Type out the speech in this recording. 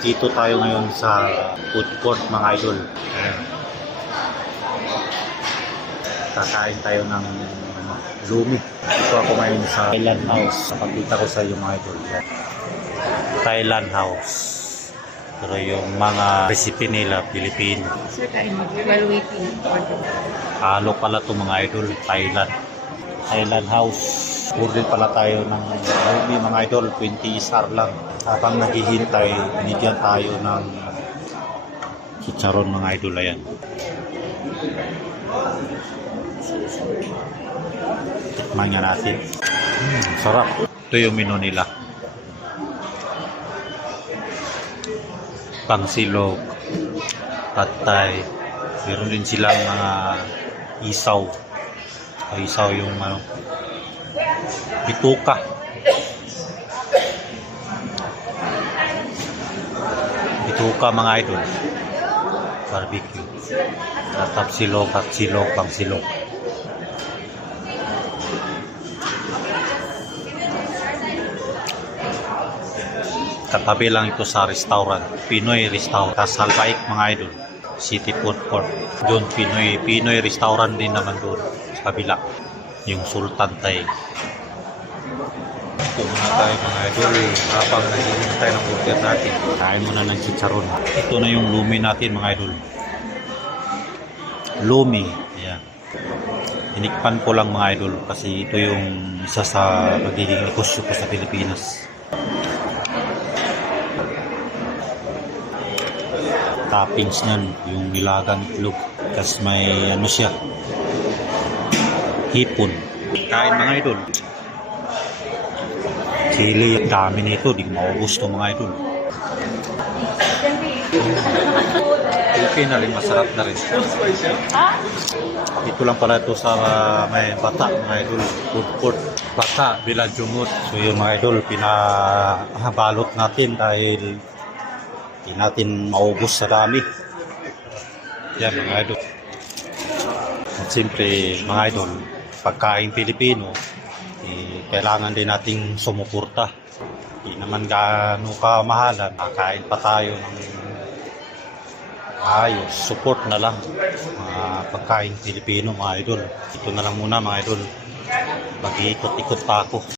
Dito tayo ngayon sa food court mga idol. Ayan. Kakain tayo ng lumi. Dito ako ngayon sa Thailand House. Napakita ko sa iyo mga idol. Ayan. Thailand House. Pero yung mga recipe nila, Pilipino. Sir, kain mo. While waiting. Halo pala ito mga idol, Thailand. Thailand House. Order pala tayo ng lumi mga idol, 20 isar lang. Habang naghihintay, binigyan tayo ng chicharon mga idol. Ayan. Tikman nga natin. Sarap. Ito yung menu nila. Pangsilog, pad thai. Meron din silang mga isaw. Isaw yung bituka. Bituka mga idol. Barbecue. Tatap silog at silog, pangsilog. Katabi lang ito sa restaurant, Pinoy Restaurant, Salvaik mga idol, City Food Court. Doon Pinoy Restaurant din naman doon sa kabila, yung Sultan Thai. Ito muna tayo mga idol, habang naghihintay ng burger natin, kain muna ng chicharon. Ito na yung lumi natin mga idol. Lumi, ayan. Inikpan ko lang mga idol kasi ito yung isa sa magiging negosyo ko sa Pilipinas. Toppings niyan, yung nilagang itlog. Tapos may ano siya, hipon. Kain mga idol. Chili, dami nito, di ko maubos ito mga idol. Okay na rin, masarap na rin. Dito lang pala ito sa may bata mga idol, food court. Bata, Bilajumot. So yung mga idol, pinabalot natin dahil hindi natin maubos sa dami. Yan mga idol. At siyempre mga idol, pagkain Pilipino, kailangan din nating sumuporta. Hindi naman gaano kamahalan, makain pa tayo ng ayos, support na lang pagkain Pilipino mga idol. Ito na lang muna mga idol, mag-iikot-ikot pa ako.